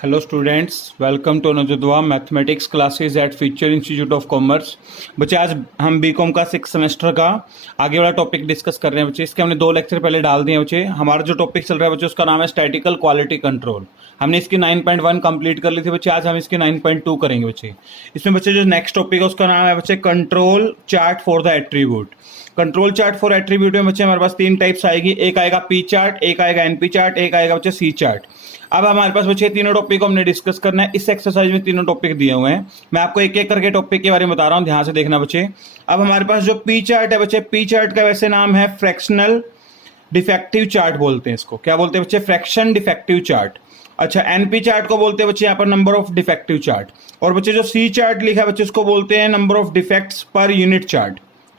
Hello students, welcome to नजुद्वा mathematics classes at Future Institute of Commerce. बच्चे आज हम बीकॉम का 6 सेमेस्टर का आगे वाला टॉपिक डिस्कस कर रहे हैं। बच्चे इसके हमने 2 लेक्चर पहले डाल दिए हैं। बच्चे हमारा जो टॉपिक चल रहा है बच्चे उसका नाम है स्टैटिकल क्वालिटी कंट्रोल। हमने इसकी 9.1 कंप्लीट कर ली थी बच्चे। आज हम इसकी 9.2 करेंगे बच्चे। इसमें बच्चे जो नेक्स्ट टॉपिक है उसका नाम है बच्चे control chart for the attribute. Control chart for attribute में बच्चे हमारे पास 3 टाइप्स आएगी। एक आएगा पी चार्ट, एक आएगा एनपी चार्ट, एक आएगा बच्चे सी चार्ट। अब हमारे पास बच्चे तीनों टॉपिक को हमने डिस्कस करना है। इस एक्सरसाइज में तीनों टॉपिक दिए हुए हैं। मैं आपको एक एक करके टॉपिक के बारे में बता रहा हूं, ध्यान से देखना बच्चे। अब हमारे पास जो पी चार्ट है बच्चे, पी चार्ट का वैसे नाम है फ्रैक्शनल डिफेक्टिव चार्ट बोलते हैं इसको। क्या बोलते हैं बच्चे? Fraction defective chart. अच्छा, एनपी चार्ट को बोलते हैं बच्चे यहाँ पर नंबर ऑफ डिफेक्टिव चार्ट। और बच्चे जो सी चार्ट लिखा है बच्चे उसको बोलते हैं number of defects per unit chart.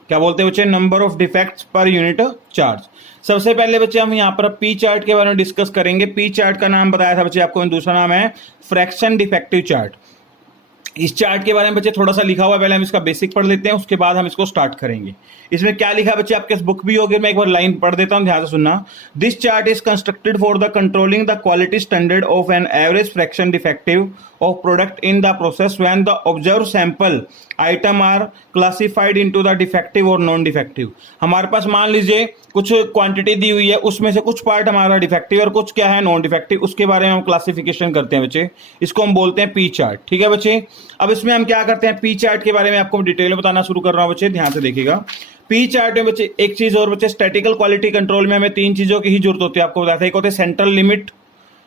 क्या बोलते हैं बच्चे? Number of defects per unit charge. सबसे पहले बच्चे हम यहाँ पर पी चार्ट के बारे में डिस्कस करेंगे। पी चार्ट का नाम बताया था बच्चे आपको, दूसरा नाम है फ्रैक्शन डिफेक्टिव चार्ट। इस चार्ट के बारे में बच्चे थोड़ा सा लिखा हुआ है, पहले हम इसका बेसिक पढ़ लेते हैं, उसके बाद हम इसको स्टार्ट करेंगे। इसमें क्या लिखा है बच्चे, आपके बुक भी होगी, मैं एक बार लाइन पढ़ देता हूं, ध्यान से सुनना। This chart is constructed for the controlling the quality standard of an average fraction defective of product in the process when the observe sample item are classified into the defective और non defective. हमारे पास मान लीजिए कुछ quantity दी हुई है, उसमें से कुछ पार्ट हमारा डिफेक्टिव और कुछ क्या है नॉन डिफेक्टिव, उसके बारे में हम क्लासिफिकेशन करते हैं बच्चे। इसको हम बोलते हैं पी चार्ट। ठीक है बच्चे। अब इसमें हम क्या करते हैं, पी चार्ट के बारे में आपको डिटेल में बताना शुरू कर रहा हूं बच्चे, ध्यान से देखिएगा। पी चार्ट में बच्चे एक चीज और बच्चे, स्टैटिकल क्वालिटी कंट्रोल में हमें 3 चीजों की ही जरूरत होती है, आपको बताया था। एक होते हैं सेंट्रल लिमिट,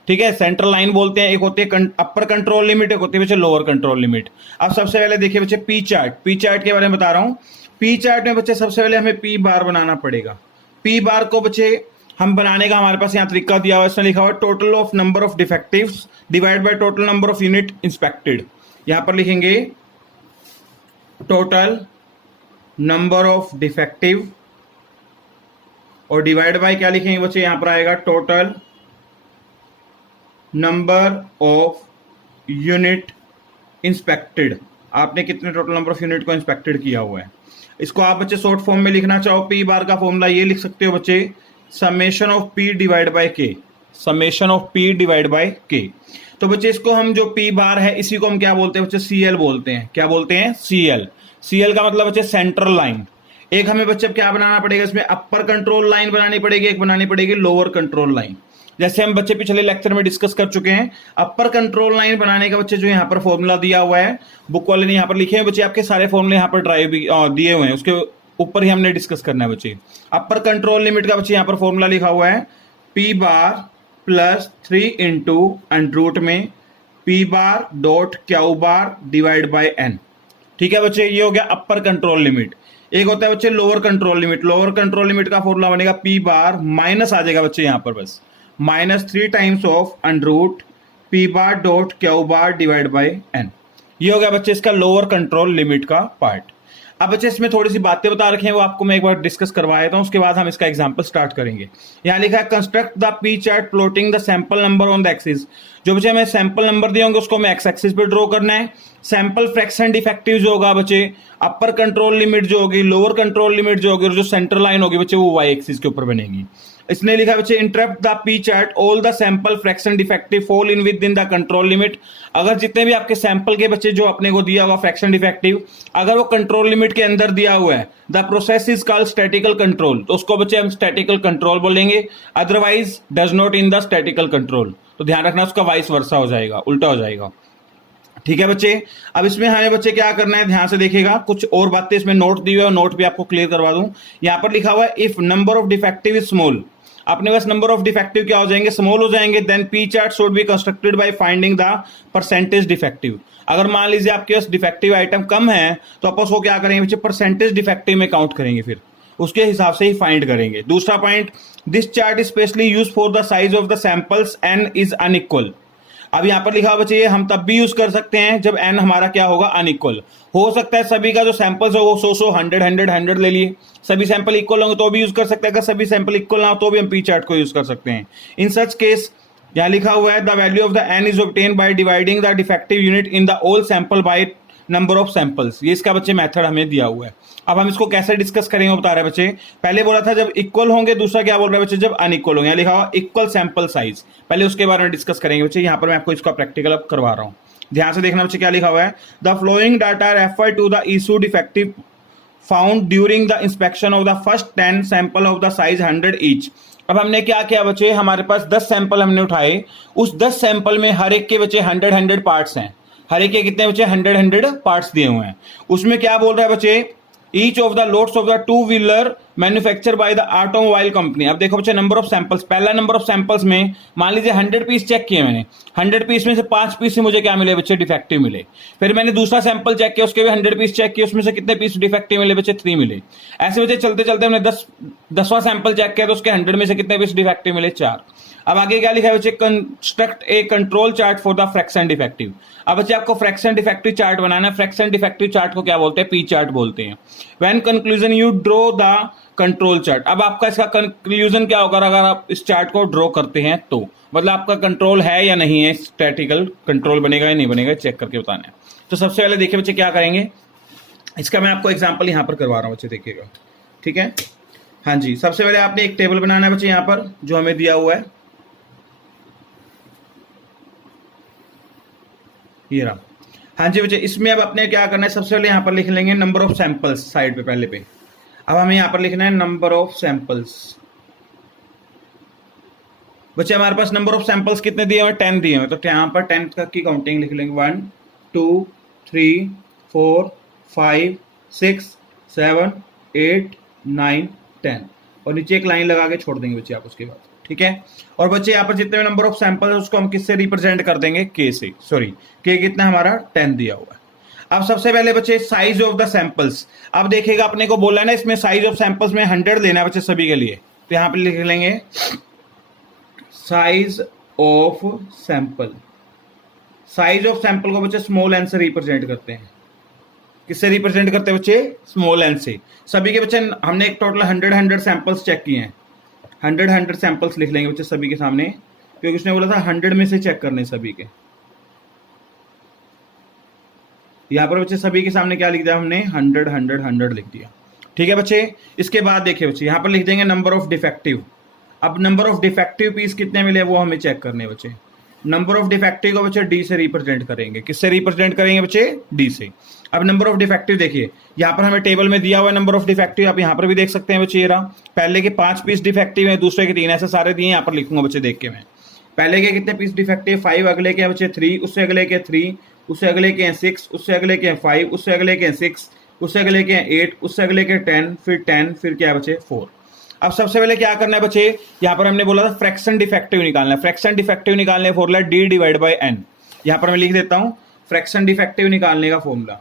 ठीक है, सेंट्रल लाइन बोलते हैं। एक होती है अपर कंट्रोल लिमिट, एक होती है बच्चे लोअर कंट्रोल लिमिट। अब सबसे पहले देखिए बच्चे पी चार्ट। पी चार्ट के बारे में बता रहा हूं। पी चार्ट में बच्चे सबसे पहले हमें पी बार बनाना पड़ेगा। पी बार को बच्चे हम बनाने का हमारे पास यहाँ तरीका दिया हुआ है, इसमें लिखा हुआ है total of number of डिफेक्टिव्स divide by total number of unit inspected. यहां पर लिखेंगे टोटल नंबर ऑफ डिफेक्टिव और डिवाइड बाय क्या लिखेंगे बच्चे, यहां पर आएगा total number of unit inspected. आपने कितने टोटल नंबर ऑफ यूनिट को इंस्पेक्टेड किया हुआ है। इसको आप बच्चे शॉर्ट फॉर्म में लिखना चाहो, पी बार का फॉर्मूला ये लिख सकते हो बच्चे, summation of P divide by K. Summation of P divide by K. तो बच्चे इसको हम जो पी बार है इसी को हम क्या बोलते हैं बच्चे, सीएल बोलते हैं। क्या बोलते हैं? सीएल। सीएल का मतलब बच्चे सेंट्रल लाइन। एक हमें बच्चे क्या बनाना पड़ेगा इसमें, अपर कंट्रोल लाइन बनानी पड़ेगी, एक बनानी पड़ेगी लोअर कंट्रोल लाइन। जैसे हम बच्चे पिछले लेक्चर में डिस्कस कर चुके हैं। अपर कंट्रोल लाइन बनाने का बच्चे जो यहाँ पर फॉर्मूला दिया हुआ है, बुक वाले ने यहाँ पर लिखे हैं बच्चे, आपके सारे फॉर्मूले यहाँ पर ड्राइव दिए हुए हैं, उसके ऊपर ही हमने डिस्कस करना है बच्चे। अपर कंट्रोल लिमिट का बच्चे यहाँ पर फॉर्मूला लिखा हुआ है P bar plus 3 into under root में P bar dot Q bar divide by N. ठीक है बच्चे, ये हो गया अपर कंट्रोल लिमिट। एक होता है बच्चे lower control limit. Lower control limit का फॉर्मूला बनेगा पी बार माइनस आ जाएगा बच्चे यहाँ पर बस -3 times of under root P bar dot Q bar divide by N. ये हो गया बच्चे इसका लोअर कंट्रोल लिमिट का पार्ट। अब बच्चे इसमें थोड़ी सी बातें बता रखे हैं, वो आपको मैं एक बार डिस्कस करवा देता हूं, उसके बाद हम इसका एग्जांपल स्टार्ट करेंगे। यहां लिखा है construct the P chart plotting the sample number on the axis. जो बच्चे हमें सैंपल नंबर दिए होंगे उसको हमें एक्स एक्सिस पे ड्रॉ करना है। सैंपल फ्रैक्शन डिफेक्टिव जो होगा बच्चे, अपर कंट्रोल लिमिट जो होगी, लोअर कंट्रोल लिमिट जो होगी और जो सेंट्रल लाइन होगी बच्चे वो वाई एक्सिस के ऊपर बनेगी। इसने लिखा बच्चे interrupt the P chart all the sample fraction defective fall in with in the control limit. अगर जितने भी आपके सैंपल के बच्चे जो अपने को दिया हुआ फ्रैक्शन डिफेक्टिव अगर वो कंट्रोल लिमिट के अंदर दिया हुआ है, the process is called statistical control, तो उसको बच्चे हम स्टैटिकल कंट्रोल बोलेंगे। Otherwise does not in the statistical control, तो ध्यान रखना उसका वाइस वर्सा हो जाएगा, उल्टा हो जाएगा। ठीक है बच्चे। अब इसमें हमें बच्चे क्या करना है, ध्यान से देखिएगा, कुछ और बातें इसमें नोट दी हुई है, नोट भी आपको क्लियर करवा दूं। यहां पर लिखा हुआ है if number of defective is small, अपने पास नंबर ऑफ डिफेक्टिव क्या हो जाएंगे, स्मॉल हो जाएंगे, then P chart should be constructed by finding the percentage defective. अगर मान लीजिए आपके पास डिफेक्टिव आइटम कम है तो आप उसको क्या करेंगे बच्चे, परसेंटेज डिफेक्टिव में काउंट करेंगे, फिर उसके हिसाब से ही फाइंड करेंगे। दूसरा point, this chart is specially use for the size of the samples N is unequal. अब यहां पर लिखा हुआ बच्चे हम तब भी यूज कर सकते हैं जब एन हमारा क्या होगा, अनइक्वल। हो सकता है सभी का जो सैंपल्स हो वो 100 100 ले लिए, सभी सैंपल इक्वल होंगे तो भी यूज कर सकते हैं। अगर सभी सैंपल इक्वल ना हो तो भी हम पी चार्ट को यूज कर सकते हैं। इन सच केस यहां लिखा हुआ है the value of the N is obtain by dividing the defective unit in the whole sample by number of samples. ये इसका बच्चे मेथड हमें दिया हुआ है। अब हम इसको कैसे डिस्कस करेंगे वो बता रहे हैं बच्चे। पहले बोला था जब इक्वल होंगे, दूसरा क्या बोल रहा है बच्चे, जब अनइक्वल होंगे। यहाँ लिखा हुआ इक्वल सैंपल साइज, पहले उसके बारे में डिस्कस करेंगे बच्चे। यहाँ पर मैं आपको इसका प्रैक्टिकल अब करवा रहा हूँ, ध्यान से देखना बच्चे। क्या लिखा हुआ है, the following data refer to the issue defective found during the inspection of the first 10 sample of the size 100 each. अब हमने क्या किया बच्चे, हमारे पास 10 सैंपल हमने उठाए, उस 10 सैंपल में हर एक के बच्चे 100 पार्ट्स हैं। हर एक के कितने बच्चे 100 पार्ट्स दिए हुए हैं। उसमें क्या बोल रहा है बच्चे, each of the loads of the two wheeler manufacture by the automobile company. अब देखो बच्चे नंबर ऑफ सैंपल्स, पहला नंबर ऑफ सैंपल्स में मान लीजिए 100 पीस चेक किए मैंने, 100 पीस में से 5 पीस से मुझे क्या मिले बच्चे, डिफेक्टिव मिले। फिर मैंने दूसरा सैंपल चेक किया, उसके भी 100 पीस चेक किए, उसमें से कितने पीस डिफेक्टिव मिले बच्चे, 3 मिले। ऐसे बच्चे चलते चलते हमने 10वां सैंपल चेक किया तो उसके 100 में से कितने पीस डिफेक्टिव मिले, 4। अब आगे क्या लिखा है बच्चे, construct A control chart for the fraction defective. अब बच्चे आपको फ्रैक्शन डिफेक्टिव चार्ट बनाना है। फ्रैक्शन डिफेक्टिव चार्ट को क्या बोलते हैं, पी चार्ट बोलते हैं। When conclusion you draw the control chart. अब आपका इसका कंक्लूजन क्या होगा अगर आप इस चार्ट को ड्रॉ करते हैं तो, मतलब आपका कंट्रोल है या नहीं है, स्टैटिकल कंट्रोल बनेगा या नहीं बनेगा, चेक करके बताना है। तो सबसे पहले देखिए बच्चे क्या करेंगे, इसका मैं आपको एग्जाम्पल यहाँ पर करवा रहा हूँ बच्चे, देखिएगा, ठीक है। हाँ जी, सबसे पहले आपने एक टेबल बनाना है बच्चे यहाँ पर जो हमें दिया हुआ है, ये रहा। हाँ जी बच्चे, इसमें अब अपने क्या करना है, सबसे पहले यहाँ पर लिख लेंगे नंबर ऑफ सैंपल्स साइड पे, पहले पे। अब हमें यहाँ पर लिखना है नंबर ऑफ सैंपल्स। बच्चे हमारे पास नंबर ऑफ सैंपल्स कितने दिए हुए, 10 दिए हुए, तो यहाँ पर 10 तक की काउंटिंग लिख लेंगे, 1 2 3 4 5 6 7 8 9 10, और नीचे एक लाइन लगा के छोड़ देंगे बच्चे आप उसके बाद, ठीक है। और बच्चे यहाँ पर जितने नंबर ऑफ सैंपल है उसको हम किससे रिप्रेजेंट कर देंगे, के से। सॉरी, के कितना हमारा 10 दिया हुआ है। अब सबसे पहले बच्चे साइज ऑफ द सैंपल्स। अब देखिएगा अपने को बोला है ना इसमें साइज ऑफ सैंपल्स में 100 लेना है बच्चे सभी के लिए, तो यहाँ पे लिख लेंगे size of sample. Size of sample को बच्चे स्मॉल एन से रिप्रेजेंट करते हैं। किससे रिप्रेजेंट करते हैं बच्चे, स्मॉल एन से। सभी के बच्चे हमने एक टोटल 100 सैंपल्स चेक किए हैं, 100 सैंपल्स लिख लेंगे बच्चे सभी के सामने, क्योंकि उसने बोला था 100 में से चेक करने सभी के। यहां पर बच्चे सभी के सामने क्या लिख दिया हमने, 100 लिख दिया, ठीक है बच्चे। इसके बाद देखिए बच्चे यहाँ पर लिख देंगे नंबर ऑफ डिफेक्टिव। अब नंबर ऑफ डिफेक्टिव पीस कितने मिले वो हमें चेक करने बच्चे। नंबर ऑफ डिफेक्टिव को बच्चे डी से रिप्रेजेंट करेंगे। किससे रिप्रेजेंट करेंगे बच्चे, डी से। अब नंबर ऑफ डिफेक्टिव देखिए, यहाँ पर हमें टेबल में दिया हुआ है नंबर ऑफ डिफेक्टिव, आप यहाँ पर भी देख सकते हैं बच्चे। ये रहा, पहले के 5 पीस डिफेक्टिव है, दूसरे के 3, ऐसे सारे दिए। यहाँ पर लिखूंगा बच्चे, देख के मैं, पहले के कितने पीस डिफेक्टिव, 5, अगले के बच्चे 3, उससे अगले के 3, उससे अगले के 6, उससे अगले के 5, उससे अगले के 6, उससे अगले के 8, उससे अगले के 10, फिर क्या है बच्चे 4। अब सबसे पहले क्या करना है बच्चे, यहाँ पर हमने बोला था फ्रैक्शन डिफेक्टिव निकालना है। फ्रैक्शन डिफेक्टिव निकालने का formula D divide by N. यहाँ पर मैं लिख देता हूँ फ्रैक्शन डिफेक्टिव निकालने का फॉर्मूला,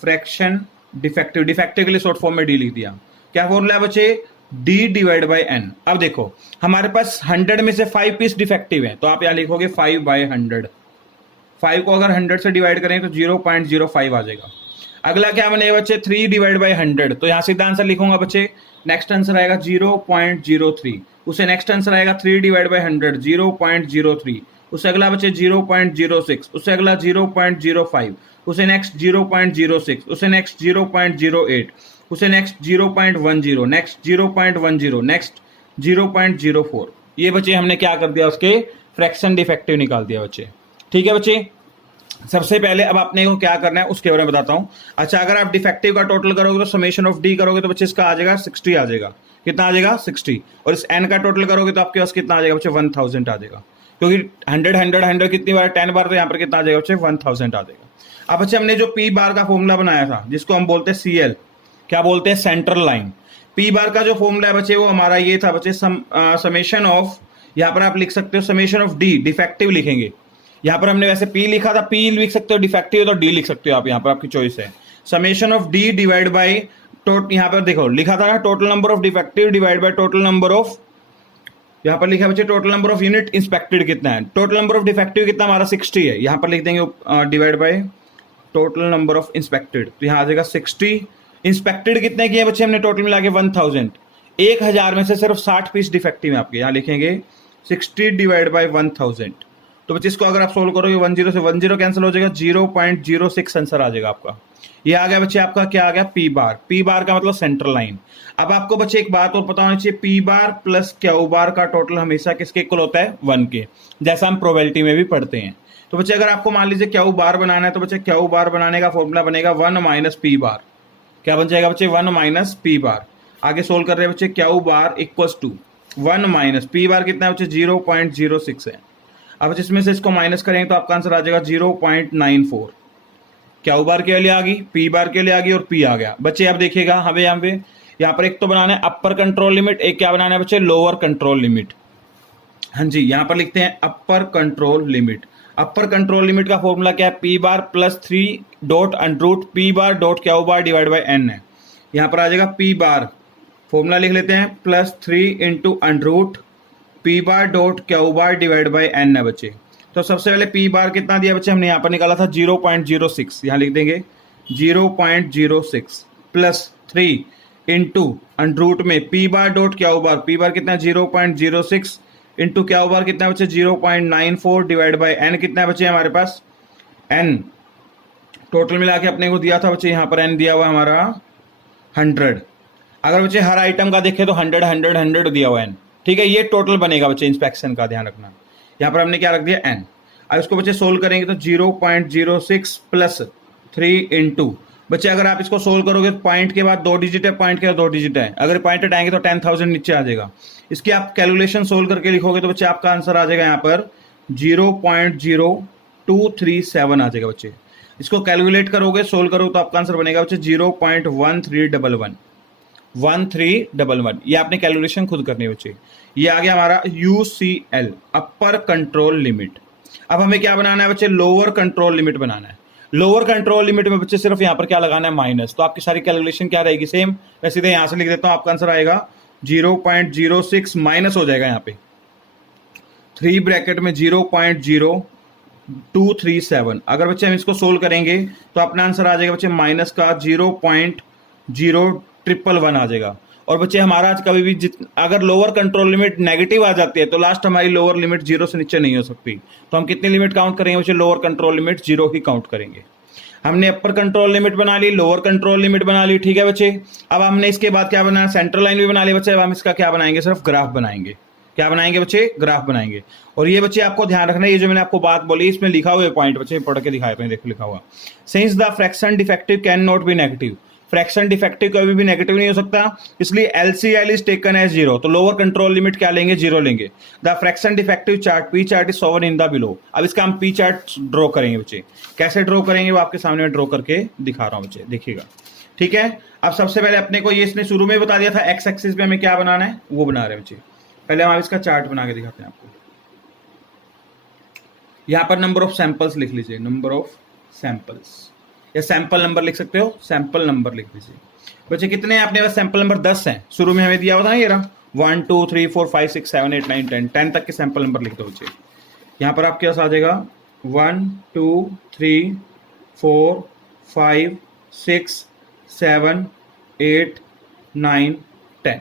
फ्रैक्शन डिफेक्टिव, डिफेक्टिव के लिए शॉर्ट फॉर्म में डी लिख दिया। क्या फॉर्मूला है बच्चे, डी डिवाइड बाय एन। अब देखो हमारे पास 100 में से 5 पीस डिफेक्टिव है, तो आप यहाँ लिखोगे 5/100। 5 को अगर 100 से डिवाइड करें तो 0.05 आ जाएगा। अगला क्या बनेगा बच्चे, 3 डिवाइड बाय 100, तो यहाँ सीधा आंसर लिखूंगा बच्चे। नेक्स्ट आंसर आएगा 0.03, उसे नेक्स्ट आंसर आएगा 3 डिवाइड बाय 100, 0.03, उससे अगला बच्चे 0.06, उससे अगला 0.05, उसे नेक्स्ट 0.06, उसे नेक्स्ट 0.08, उसे नेक्स्ट 0.10, नेक्स्ट 0.10, नेक्स्ट 0.04। ये बच्चे हमने क्या कर दिया, उसके फ्रैक्शन डिफेक्टिव निकाल दिया बच्चे, ठीक है बच्चे। सबसे पहले अब आपने को क्या करना है उसके बारे में बताता हूं। अच्छा, अगर आप डिफेक्टिव का टोटल करोगे तो समेशन ऑफ डी करोगे तो बच्चे इसका आ जाएगा 60 आ जाएगा। कितना आ जाएगा, 60। और इस एन का टोटल करोगे तो आपके पास कितना आ जाएगा बच्चे, 1000 आ जाएगा, क्योंकि 100 कितनी बार, 10 बार, तो यहाँ पर कितना आ जाएगा बच्चे, 1000 आ जाएगा। अब बच्चे हमने जो पी बार का फॉर्मूला बनाया था जिसको हम बोलते हैं CL, क्या बोलते हैं, सेंट्रल लाइन। पी बार का जो फॉर्मूला है बच्चे वो हमारा ये था बच्चे, समेशन ऑफ, यहाँ पर आप लिख सकते हो समेशन ऑफ डी, डिफेक्टिव लिखेंगे। यहाँ पर हमने वैसे पी लिखा था, पी लिख सकते हो, डिफेक्टिव तो डी लिख सकते हो आप, यहाँ पर आपकी चॉइस है। Summation of D divide bye यहाँ पर देखो लिखा था ना, total number of defective divide by total number of, यहाँ पर लिखा है बच्चे total number of unit inspected कितना है। टोटल नंबर ऑफ डिफेक्टिव कितना हमारा 60 है, यहाँ पर लिख देंगे divide by total number of inspected, तो यहाँ आ जाएगा 60। इंस्पेक्टेड कितने किए बच्चे हमने टोटल मिला के 1000। 1000 में से सिर्फ 60 पीस डिफेक्टिव है आपके, यहाँ लिखेंगे 60 डिवाइड बाय 1000, तो बच्चे इसको अगर आप सोल्व करोगे 10 से 10 कैंसिल हो जाएगा, 0.06 आंसर आ जाएगा आपका। ये आ गया बच्चे आपका, क्या आ गया, पी बार। पी बार का मतलब सेंट्रल लाइन। अब आपको बच्चे एक बात और पता होनी चाहिए, P bar plus Q bar का टोटल हमेशा किसके इक्वल होता है, 1 के, जैसा हम प्रोबेबिलिटी में भी पढ़ते हैं। तो बच्चे अगर आपको मान लीजिए क्यू बार बनाना है, तो बच्चे क्यू बार बनाने का फॉर्मूला बनेगा 1 माइनस पी बार। क्या बन जाएगा बच्चे, 1 माइनस पी बार। आगे सोल्व कर रहे हैं बच्चे, Q bar equals to 1 minus P bar कितना है बच्चे, 0.06 है। अब जिसमें से इसको माइनस करेंगे तो आपका आंसर आ जाएगा 0.94। क्यू बार के लिए आ गई, पी बार के लिए आ गई और पी आ गया। बच्चे अब देखिएगा हमें यहाँ पर एक तो बनाना है अपर कंट्रोल लिमिट, एक क्या बनाना है बच्चे, लोअर कंट्रोल लिमिट। हाँ जी, यहां पर लिखते हैं upper control limit. Upper control limit का फॉर्मूला क्या है, P bar plus 3 dot under root P bar dot Q bar divide by N है। यहां पर आ जाएगा पी बार, फॉर्मूला लिख लेते हैं, plus 3 into under root P bar dot Q bar divide by N है बच्चे। तो सबसे पहले पी बार कितना दिया बच्चे, हमने यहाँ पर निकाला था 0.06, यहाँ लिख देंगे 0.06 प्लस 3 इंटू अंडर रूट में पी बार डॉट क्यू बार, पी बार कितना है 0.06 इंटू क्यू बार कितना है बच्चे 0.94 डिवाइड बाई एन कितना है बच्चे हमारे पास, एन टोटल मिला के अपने को दिया था बच्चे, यहाँ पर एन दिया हुआ है हमारा 100। अगर बच्चे हर आइटम का देखें तो 100 100 100 दिया हुआ है एन, ठीक है। ये टोटल बनेगा बच्चे इंस्पेक्शन का, ध्यान रखना। यहाँ पर हमने क्या रख दिया, एन। अब इसको बच्चे सोल्व करेंगे तो 0.06 प्लस 3 इंटू, बच्चे अगर आप इसको सोल्व करोगे तो पॉइंट के बाद 2 डिजिट है, पॉइंट के बाद 2 डिजिट है, अगर पॉइंट हटाएंगे तो 10,000 नीचे आ जाएगा। इसकी आप कैलकुलेशन सोल्व करके लिखोगे तो बच्चे आपका आंसर आ जाएगा यहाँ पर 0.0237 आ जाएगा बच्चे। इसको कैलकुलेट करोगे, सोल्व करोगे तो आपका आंसर बनेगा बच्चे 0.1311 1311। ये आपने कैलकुलेशन खुद करनी है बच्चे। ये आ गया हमारा UCL, अपर कंट्रोल लिमिट। अब हमें क्या बनाना है बच्चे, लोअर कंट्रोल लिमिट बनाना है। लोअर कंट्रोल लिमिट में बच्चे सिर्फ यहां पर क्या लगाना है, माइनस। तो आपकी सारी कैलकुलेशन क्या रहेगी, सेम। मैं सीधे यहां से लिख देता हूं, आपका आंसर आएगा 0.06 माइनस हो जाएगा यहाँ पे 3 ब्रैकेट में 0.0237। अगर बच्चे हम इसको सोल्व करेंगे तो अपना आंसर आ जाएगा बच्चे माइनस का 0.0111 आ जाएगा। और बच्चे हमारा आज कभी भी अगर लोअर कंट्रोल लिमिट नेगेटिव आ जाती है तो लास्ट हमारी लोअर लिमिट 0 से नीचे नहीं हो सकती। तो हम कितनी लिमिट काउंट करेंगे बच्चे, लोअर कंट्रोल लिमिट 0 ही काउंट करेंगे। हमने अपर कंट्रोल लिमिट बना ली, लोअर कंट्रोल लिमिट बना ली, ठीक है बच्चे। अब हमने इसके बाद क्या बनाना, सेंट्रल लाइन भी बना ली बच्चे। अब हम इसका क्या बनाएंगे, सिर्फ ग्राफ बनाएंगे। क्या बनाएंगे बच्चे, ग्राफ बनाएंगे। और ये बच्चे आपको ध्यान रखना है, ये जो मैंने आपको बात बोली इसमें लिखा हुआ है पॉइंट, बच्चे पढ़ के दिखाए हैं, देखो लिखा हुआ, since the fraction defective can not be negative. Fraction defective कभी भी नेगेटिव नहीं हो सकता, इसलिए LCL इज टेकन एज 0। तो लोअर कंट्रोल लिमिट क्या लेंगे, 0 लेंगे। The fraction defective chart P chart is shown in the below. अब इसका हम पी चार्ट ड्रॉ करेंगे बच्चे। कैसे ड्रॉ करेंगे वो आपके सामने ड्रॉ करके दिखा रहा हूं बच्चे, देखिएगा, ठीक है। अब सबसे पहले अपने को ये इसने शुरू में बता दिया था, एक्स एक्सिस पे हमें क्या बनाना है वो बना रहे हैं बच्चे। पहले हम इसका चार्ट बना के दिखाते हैं आपको। यहां पर नंबर ऑफ सैंपल्स लिख लीजिए, नंबर ऑफ सैंपल्स, या सैंपल नंबर लिख सकते हो, सैंपल नंबर लिख दीजिए बच्चे। कितने हैं अपने पास, सैंपल नंबर 10 हैं। शुरू में हमें दिया हुआ था ना ये रहा, 1 2 3 4 5 6 7 8 9 10 10 तक के सैंपल नंबर लिख दो बच्चे। यहाँ पर आपके पास आ जाएगा 1 2 3 4 5 6 7 8 9 10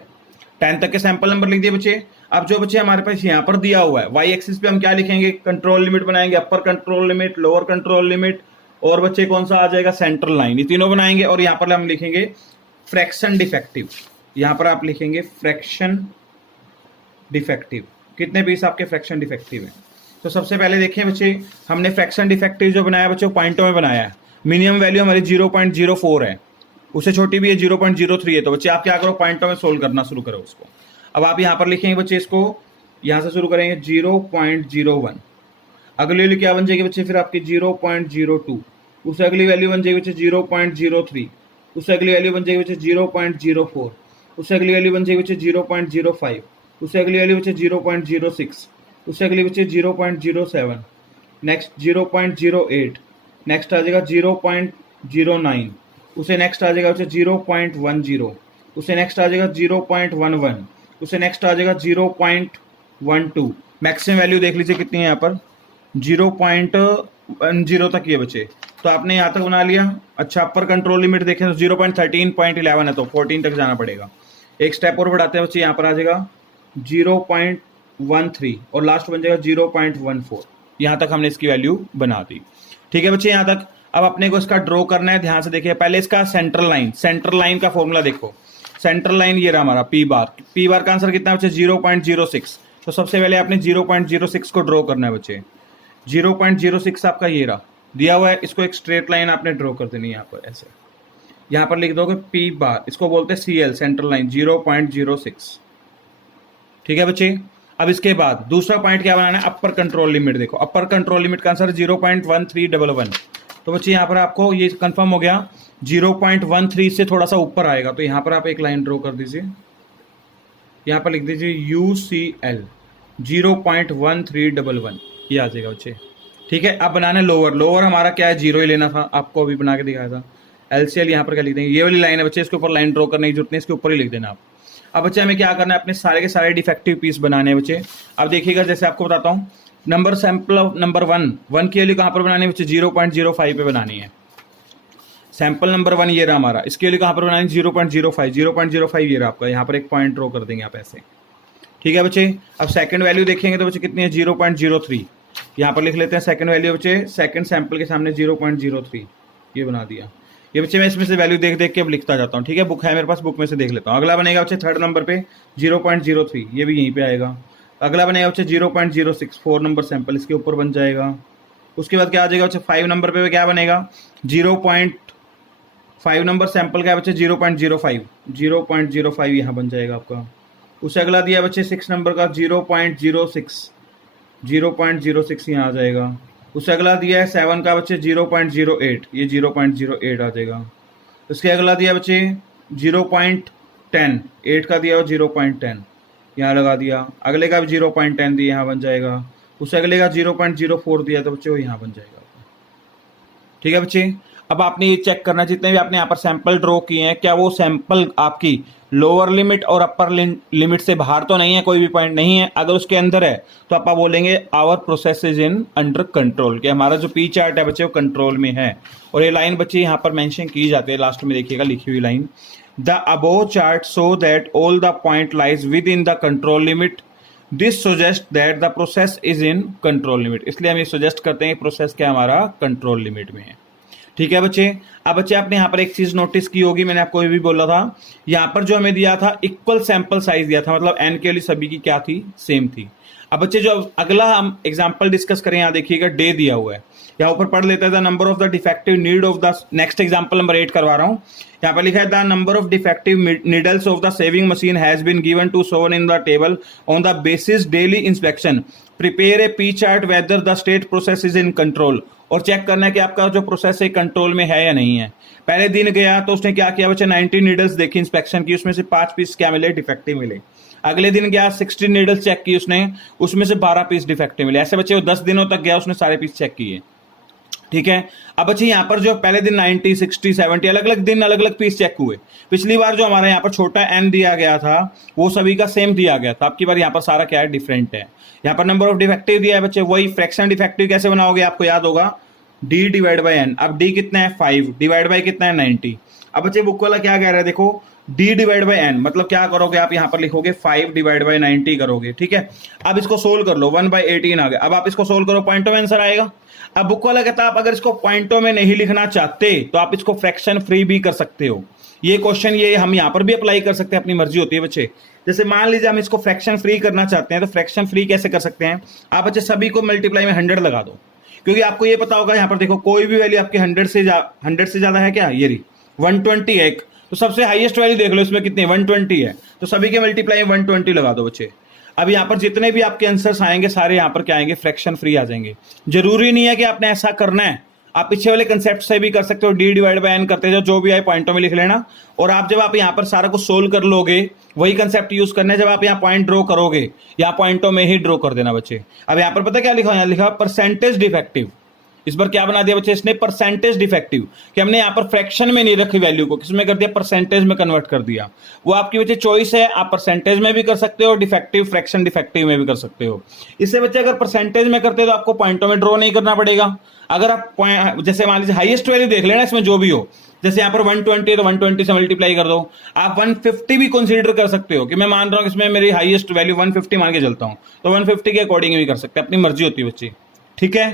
10 तक के सैंपल नंबर लिख दिए बच्चे। अब जो बच्चे हमारे पास यहाँ पर दिया हुआ है, वाई एक्सिस पे हम क्या लिखेंगे, कंट्रोल लिमिट बनाएंगे, अपर control limit, lower control limit, और बच्चे कौन सा आ जाएगा, सेंट्रल लाइन। ये तीनों बनाएंगे। और यहाँ पर हम लिखेंगे फ्रैक्शन डिफेक्टिव। यहाँ पर आप लिखेंगे फ्रैक्शन डिफेक्टिव। कितने पीस आपके फ्रैक्शन डिफेक्टिव है। तो सबसे पहले देखें बच्चे, हमने फ्रैक्शन डिफेक्टिव जो बनाया बच्चों पॉइंटों में बनाया है। मिनिमम वैल्यू हमारी 0.04 है, उससे छोटी भी है 0.03 है। तो बच्चे आप क्या करो, पॉइंटों में सोल्व करना शुरू करो उसको। अब आप यहाँ पर लिखेंगे बच्चे, इसको यहाँ से शुरू करेंगे 0.01, अगली वैल्यू क्या बन जाएगी बच्चे, फिर आपकी 0.02, उससे अगली वैल्यू बन जाएगी बच्चे 0.03, उससे अगली वैल्यू बन जाएगी बच्चे 0.04, उससे अगली वैल्यू बन जाएगी बच्चे 0.05, उससे अगली वैल्यू बच्चे 0.06, उससे अगली बच्चे 0.07, नेक्स्ट 0.08, नेक्स्ट आ जाएगा 0.09, उसे नेक्स्ट आ जाएगा बच्चे 0.10, उसे नेक्स्ट आ जाएगा 0.11, उसे नेक्स्ट आ जाएगा 0.12। मैक्सिमम वैल्यू देख लीजिए कितनी है यहाँ पर, 0.10 तक ये बचे। तो आपने यहाँ तक बना लिया। अच्छा, अपर कंट्रोल लिमिट देखें तो 0.13.11 है, तो 14 तक जाना पड़ेगा। एक स्टेप और बढ़ाते हैं बच्चे, यहाँ पर आ जाएगा 0.13 और लास्ट बन जाएगा 0.14। यहाँ तक हमने इसकी वैल्यू बना दी। ठीक है बच्चे, यहाँ तक। अब अपने को इसका ड्रॉ करना है, ध्यान से देखिए। पहले इसका सेंट्रल लाइन का फॉर्मूला देखो। सेंट्रल लाइन ये रहा हमारा पी बार का आंसर कितना है बच्चे 0.06। तो सबसे पहले आपने 0.06 को ड्रॉ करना है बच्चे। 0.06 आपका ये रहा दिया हुआ है, इसको एक स्ट्रेट लाइन आपने ड्रॉ कर देनी है यहाँ पर ऐसे। यहाँ पर लिख दोगे पी बार, इसको बोलते हैं CL सेंट्रल लाइन 0.06। ठीक है बच्चे। अब इसके बाद दूसरा पॉइंट क्या बनाना है, अपर कंट्रोल लिमिट। देखो अपर कंट्रोल लिमिट का आंसर 0.1311। तो बच्चे यहाँ पर आपको ये कंफर्म हो गया 0.13 से थोड़ा सा ऊपर आएगा, तो यहाँ पर आप एक लाइन ड्रॉ कर दीजिए। यहाँ पर लिख दीजिए UCL 0.1311, ये आ जाएगा बच्चे। ठीक है। अब बनाना है लोअर हमारा क्या है 0 ही लेना था, आपको अभी बना के दिखाया था। LCL यहाँ पर क्या लिख देंगे, ये वाली लाइन है बच्चे, इसके ऊपर लाइन ड्रॉ करने की जरूरत नहीं, इसके ऊपर ही लिख देना आप। अब बच्चे हमें क्या करना है, अपने सारे के सारे डिफेक्टिव पीस बनाने हैं बच्चे। अब देखिएगा, जैसे आपको बताता हूँ, नंबर सैंपल ऑफ नंबर 1 की वैल्यू कहाँ पर बनानी है बच्चे 0.05 पे बनानी है। सैंपल नंबर 1 ये रहा हमारा, इसकी वैल्यू कहाँ पर बनानी है 0.05 ये रहा आपका। यहाँ पर एक पॉइंट ड्रॉ कर देंगे आप ऐसे। ठीक है बच्चे। अब सेकंड वैल्यू देखेंगे तो बच्चे कितनी है 0.03, यहाँ पर लिख लेते हैं सेकंड वैल्यू बच्चे। सेकंड सैंपल के सामने 0.03 ये बना दिया। ये बच्चे मैं इसमें से वैल्यू देख के अब लिखता जाता हूँ। ठीक है, बुक है मेरे पास, बुक में से देख लेता हूँ। अगला बनेगा बच्चे थर्ड नंबर पे 0.03, ये भी यहीं पे आएगा। अगला बनेगा बच्चे 0.06 4 नंबर सैंपल, इसके ऊपर बन जाएगा। उसके बाद क्या आ जाएगा बच्चे 5 नंबर पे क्या बनेगा 0.5 नंबर सैंपल का है बच्चे 0.05 यहाँ बन जाएगा आपका। उससे अगला दिया बच्चे 6 नंबर का 0.06 यहाँ आ जाएगा। उससे अगला दिया है 7 का बच्चे 0.08, ये 0.08 आ जाएगा। उसके अगला दिया बच्चे 0.10, 8 का दिया 0.10 यहाँ लगा दिया। अगले का भी 0.10 दिया, यहाँ बन जाएगा। उससे अगले का 0.04 दिया तो बच्चे वो यहाँ बन जाएगा। ठीक है बच्चे। अब आपने ये चेक करना, जितने भी आपने यहाँ पर सैंपल ड्रॉ किए हैं, क्या वो सैंपल आपकी लोअर लिमिट और अपर लिमिट से बाहर तो नहीं है, कोई भी पॉइंट नहीं है। अगर उसके अंदर है तो आप बोलेंगे our process is in under control, कि हमारा जो पी चार्ट है बच्चे वो कंट्रोल में है। और ये लाइन बच्चे यहाँ पर मेंशन की जाती है, लास्ट में देखिएगा लिखी हुई line, the above chart so that all the point lies with in the control limit, this suggest that the process is in control limit. इसलिए हम ये सजेस्ट करते हैं प्रोसेस क्या हमारा कंट्रोल लिमिट में है। ठीक है बच्चे। अब बच्चे आपने यहाँ पर एक चीज नोटिस की होगी, मैंने आपको ये भी बोला था, यहाँ पर जो हमें दिया था इक्वल सैंपल साइज दिया था, मतलब एन के लिए सभी की क्या थी सेम थी। अब बच्चे जो अगला हम एग्जांपल डिस्कस करें, यहाँ देखिएगा डे दिया हुआ है, यहाँ ऊपर पढ़ लेते हैं the number of the defective need of the, next example number 8 करवा रहा हूँ। यहाँ पर लिखा है the number of defective needles of the sewing machine has been given to shown in the table on the basis daily inspection, prepare a P chart whether the state process is in control. और check करना है कि आपका जो process है control में है या नहीं है। पहले दिन गया तो उसने क्या किया बच्चे 90 नीडल्स देखी इंस्पेक्शन की, उसमें से 5 पीस क्या मिले डिफेक्टिव मिले। अगले दिन गया 60 नीडल्स चेक की उसने, उसमें से 12 पीस डिफेक्टिव मिले। ऐसे बच्चे वो 10 दिनों तक गया, उसने सारे पीस चेक किए। ठीक है। अब बच्चे यहाँ पर जो पहले दिन 90 60 70 अलग अलग दिन अलग अलग पीस चेक हुए। पिछली बार जो हमारे यहाँ पर छोटा एन दिया गया था वो सभी का सेम दिया गया था, अब की बार यहाँ पर सारा क्या है डिफरेंट है। यहाँ पर नंबर ऑफ डिफेक्टिव दिया है बच्चे, वही फ्रैक्शन डिफेक्टिव कैसे बनाओगे आपको याद होगा d डिवाइड बाई n। अब d कितना है 5 डिवाइड बाई कितना है 90। अब बच्चे बुक वाला क्या कह रहा है देखो d डिवाइड बाई n, मतलब क्या करोगे आप यहाँ पर लिखोगे 5 डिवाइड बाई 90 करोगे। ठीक है। अब इसको सोल्व कर लो 1/18 आ गया। अब आप इसको सोल्व करो, पॉइंटों में आंसर आएगा। अब बुक वाला कहता है आप अगर इसको पॉइंटों में नहीं लिखना चाहते तो आप इसको फ्रैक्शन फ्री भी कर सकते हो। ये क्वेश्चन ये हम यहाँ पर भी अप्लाई कर सकते हैं, अपनी मर्जी होती है बच्चे। जैसे मान लीजिए हम इसको फ्रैक्शन फ्री करना चाहते हैं तो फ्रैक्शन फ्री कैसे कर सकते हैं, आप बच्चे सभी को मल्टीप्लाई में 100 लगा दो, क्योंकि आपको ये पता होगा यहाँ पर देखो कोई भी वैल्यू आपकी 100 से ज्यादा है क्या, ये रही 120 है, तो सबसे हाईएस्ट वैल्यू देख लो इसमें कितनी 120 है, तो सभी के मल्टीप्लाई में 120 लगा दो बच्चे। अब यहाँ पर जितने भी आपके आंसर्स आएंगे सारे यहाँ पर क्या आएंगे फ्रैक्शन फ्री आ जाएंगे। जरूरी नहीं है कि आपने ऐसा करना है, आप पीछे वाले कंसेप्ट से भी कर सकते हो, d डिवाइड बाय n करते जो भी आए पॉइंटों में लिख लेना। और आप जब आप यहाँ पर सारा कुछ सोल्व कर लोगे वही कंसेप्ट यूज करना है, जब आप यहाँ पॉइंट ड्रॉ करोगे या पॉइंटों में ही ड्रॉ कर देना बच्चे। अब यहाँ पर पता क्या लिखा, यहाँ लिखा परसेंटेज डिफेक्टिव। इस बार क्या बना दिया बच्चे इसने परसेंटेज डिफेक्टिव, कि हमने यहाँ पर फ्रैक्शन में नहीं रखी वैल्यू को, किसमें कर दिया परसेंटेज में कन्वर्ट कर दिया। वो आपकी बच्चे चॉइस है, आप परसेंटेज में भी कर सकते हो, डिफेक्टिव फ्रैक्शन डिफेक्टिव में भी कर सकते हो। इससे बच्चे अगर परसेंटेज में करते हो तो आपको पॉइंटों में ड्रॉ नहीं करना पड़ेगा। अगर आप जैसे मान लीजिए हाईएस्ट वैल्यू देख लेना इसमें जो भी हो, जैसे यहाँ पर 120 है तो 120 से मल्टीप्लाई कर दो। आप 150 भी कंसीडर कर सकते हो कि मैं मान रहा हूँ इसमें मेरी हाईएस्ट वैल्यू 150 मान के चलता हूँ, तो 150 के अकॉर्डिंग भी कर सकते हैं, अपनी मर्जी होती है बच्ची। ठीक है।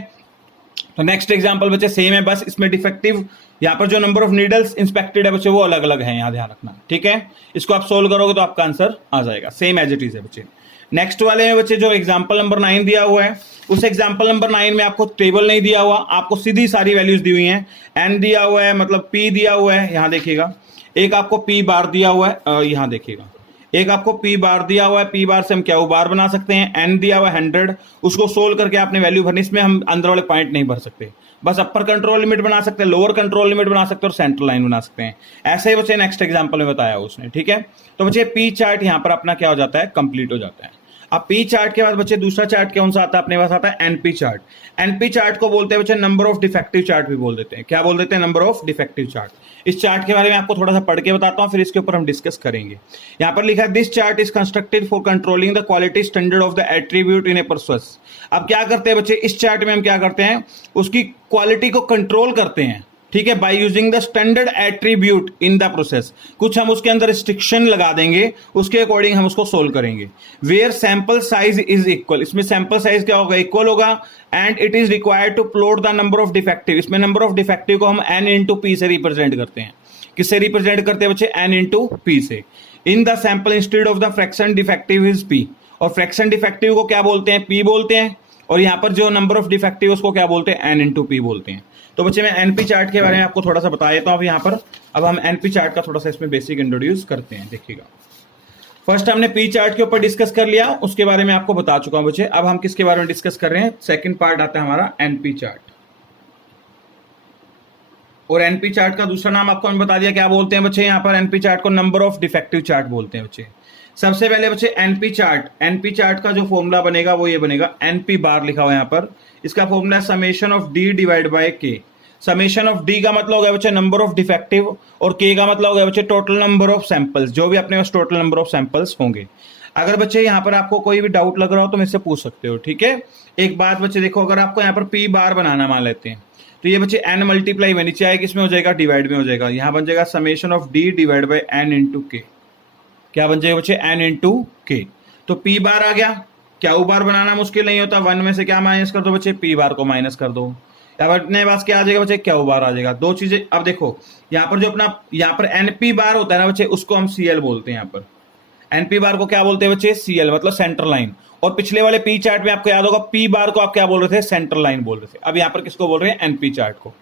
तो नेक्स्ट एग्जांपल बच्चे सेम है, बस इसमें डिफेक्टिव यहाँ पर जो नंबर ऑफ नीडल्स इंस्पेक्टेड है बच्चे वो अलग अलग है, यहाँ ध्यान रखना, ठीक है। इसको आप सोल्व करोगे तो आपका आंसर आ जाएगा, सेम एज इट इज है बच्चे। नेक्स्ट वाले में बच्चे जो एग्जांपल नंबर 9 दिया हुआ है, उस एग्जांपल नंबर 9 में आपको टेबल नहीं दिया हुआ, आपको सीधी सारी वैल्यूज दी हुई हैं। एन दिया हुआ है, मतलब पी दिया हुआ है, यहाँ देखिएगा। एक आपको पी बार दिया हुआ है, यहाँ देखिएगा, एक आपको पी बार दिया हुआ है, पी बार से हम क्या बार बना सकते हैं। एन दिया हुआ है 100, उसको सोल्व करके आपने वैल्यू भरनी। इसमें हम अंदर वाले पॉइंट नहीं भर सकते, बस अपर कंट्रोल लिमिट बना सकते हैं, लोअर कंट्रोल लिमिट बना सकते हैं और सेंटर लाइन बना सकते हैं। ऐसे ही बच्चे नेक्स्ट एग्जांपल में बताया उसने, ठीक है। तो बच्चे पी चार्ट यहाँ पर अपना क्या हो जाता है, कंप्लीट हो जाता है। अब पी चार्ट के बाद बच्चे दूसरा चार्ट कौन सा आता है अपने पास, आता है एनपी चार्ट। एनपी चार्ट को बोलते हैं बच्चे नंबर ऑफ डिफेक्टिव चार्ट भी बोल देते हैं। क्या बोल देते हैं, नंबर ऑफ डिफेक्टिव चार्ट। इस चार्ट के बारे में आपको थोड़ा सा पढ़ के बताता हूं, फिर इसके ऊपर हम डिस्कस करेंगे। यहां पर लिखा है this chart is constructed for controlling the quality standard of the attribute in a process. अब क्या करते हैं बच्चे, इस चार्ट में हम क्या करते हैं, उसकी क्वालिटी को कंट्रोल करते हैं, ठीक है, by using the standard attribute in the process. कुछ हम उसके अंदर रिस्ट्रिक्शन लगा देंगे, उसके अकॉर्डिंग हम उसको सोल्व करेंगे। Where sample size is equal, इसमें सैंपल साइज क्या होगा, इक्वल होगा। And it is required to plot the number of defective, इसमें नंबर ऑफ डिफेक्टिव को हम एन इंटू पी से रिप्रेजेंट करते हैं। किससे रिप्रेजेंट करते हैं बच्चे, एन इंटू पी से। In the sample instead of the fraction defective is P, और फ्रैक्शन डिफेक्टिव को क्या बोलते हैं, पी बोलते हैं। और यहां पर जो नंबर ऑफ डिफेक्टिव उसको क्या बोलते हैं, एन इंटू पी बोलते हैं। तो बच्चे मैं एनपी चार्ट के बारे में आपको थोड़ा सा बता देता हूं। अब यहाँ पर अब हम एनपी चार्ट का थोड़ा सा इसमें बेसिक इंट्रोड्यूस करते हैं। देखिएगा, फर्स्ट हमने पी चार्ट के ऊपर डिस्कस कर लिया, उसके बारे में आपको बता चुका हूं बच्चे। अब हम किसके बारे में डिस्कस कर रहे हैं, सेकंड पार्ट आता है हमारा एनपी चार्ट। और एनपी चार्ट का दूसरा नाम आपको हमने बता दिया, क्या बोलते हैं बच्चे, यहाँ पर एनपी चार्ट को नंबर ऑफ डिफेक्टिव चार्ट बोलते हैं बच्चे। सबसे पहले बच्चे एनपी चार्ट का जो फॉर्मूला बनेगा वो ये बनेगा, एनपी बार लिखा हुआ है यहाँ पर। इसका फॉर्मूला है summation of D divide by K. Summation of D का मतलब हो गया बच्चे नंबर ऑफ डिफेक्टिव, और के का मतलब हो गया बच्चे टोटल नंबर ऑफ सैंपल्स, जो भी अपने पास टोटल नंबर ऑफ सैंपल्स होंगे। अगर बच्चे यहाँ पर आपको कोई भी डाउट लग रहा हो तो मुझसे पूछ सकते हो, ठीक है। एक बात बच्चे देखो, अगर आपको यहाँ पर पी बार बनाना मान लेते हैं, तो ये बच्चे एन मल्टीप्लाई में नीचे आएगा, किसमें हो जाएगा, डिवाइड में हो जाएगा। यहाँ बन जाएगा summation of D divide by N into K. क्या बन जाएगा बच्चे, एन इंटू के। तो पी बार आ गया, क्या बार बनाना मुश्किल नहीं होता, 1 में से क्या माइनस कर दो बच्चे, पी बार को माइनस कर दो। अब अपने पास क्या आ जाएगा बच्चे, क्या बार आ जाएगा। दो चीजें, अब देखो यहाँ पर जो अपना यहाँ पर एनपी बार होता है ना बच्चे, उसको हम सीएल बोलते हैं। यहाँ पर एनपी बार को क्या बोलते हैं बच्चे, सीएल, मतलब सेंटर लाइन। और पिछले वाले पी चार्ट में आपको याद होगा, पी बार को आप क्या बोल रहे थे, सेंटर लाइन बोल रहे थे। अब यहाँ पर किसको बोल रहे हैं, एनपी चार्ट को।